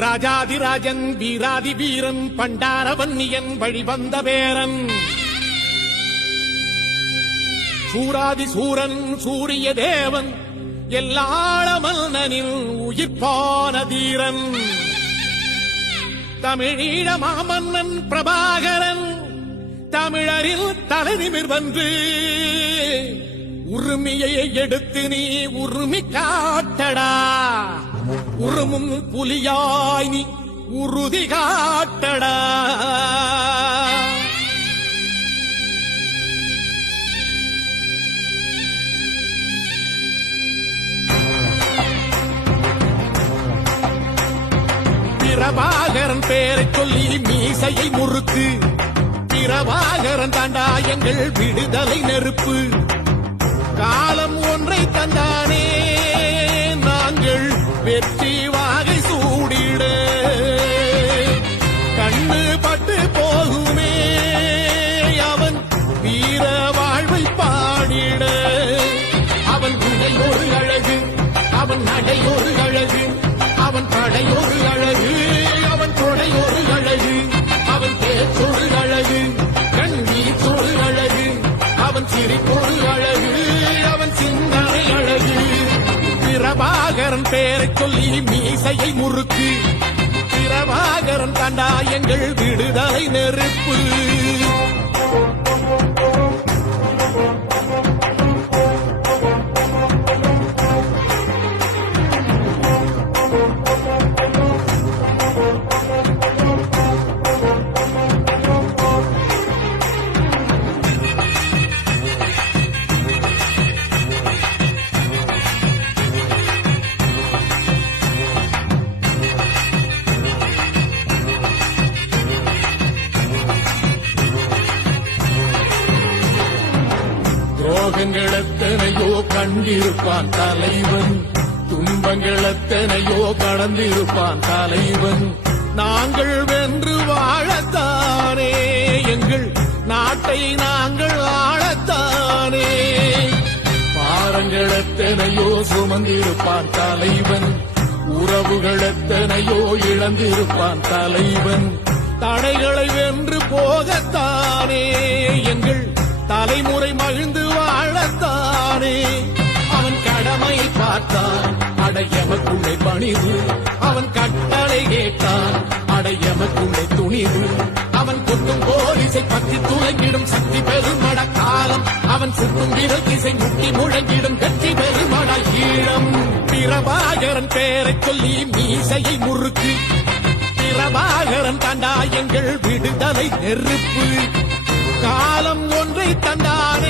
ராஜாதிராஜன் வீராதி வீரன் பண்டாரவன்னியன் வழிவந்த பேரன் சூராதி சூரன் சூரிய தேவன் எல்லாள மன்னனின் உயிர்ப்பான தீரன் தமிழீழ மாமன்னன் பிரபாகரன் தமிழரில் தலைநிமிர் வந்து உரிமையை எடுத்து நீ உரிமை காட்டடா உருமும் புலியாய் நீ உறுதி காட்டடா பிரபாகரன் பேரை சொல்லி மீசையை முறுக்கு பிரபாகரன் தாண்டா எங்கள் விடுதலை நெருப்பு காலம் ஒன்றை தந்தானே நாங்கள் வெற்றி வாகை சூடிட கண்ணு பட்டு போகுமே அவன் வீர வாழ்வை பாடிட அவன் குடை ஒரு அழகு அவன் நடை ஒரு அழகு அவன் படை ஒரு அழகு அவன் கொடை ஒரு அழகு அவன் பேச்சொரு அழகு கண்ணீர் ஒரு அழகு அவன் சிரிப்பொரு அழகு அவன் சிந்தனை அழகு பிரபாகரன் பேரை சொல்லி மீசையை முறுக்கு பிரபாகரன் தாண்டா எங்கள் விடுதலை நெருப்பு துரோகங்களெத்தனையோ கண்டிருப்பான் தலைவன் துன்பங்களெத்தனையோ கடந்திருப்பான் தலைவன் நாங்கள் வென்று வாழத்தானே எங்கள் நாட்டை நாங்கள் ஆளத்தானே பாரங்களெத்தனையோ சுமந்திருப்பான் தலைவன் உறவுகளெத்தனையோ இழந்திருப்பான் தலைவன் தடைகளை வென்று போகத்தானே எங்கள் தலைமுறை மகிழ்ந்து வாழத்தானே அவன் கடமை பார்த்தான் அடையமக்குள்ளே பணிவு அவன் கட்டளை கேட்டான் அடையமக்குள்ளே துணிவு அவன் குத்தும் போலீசை பற்றி துளைங்கிடும் சக்தி பெருமட காலம் அவன் சுட்டும் விரல் திசை முட்டி முழங்கிடும் கட்சி பெருமட ஈழம் பிரபாகரன் பேரை சொல்லி மீசையை முறுக்கு பிரபாகரன் தாண்டா எங்கள் விடுதலை நெருப்பு காலம் ஒன்றை தந்தானே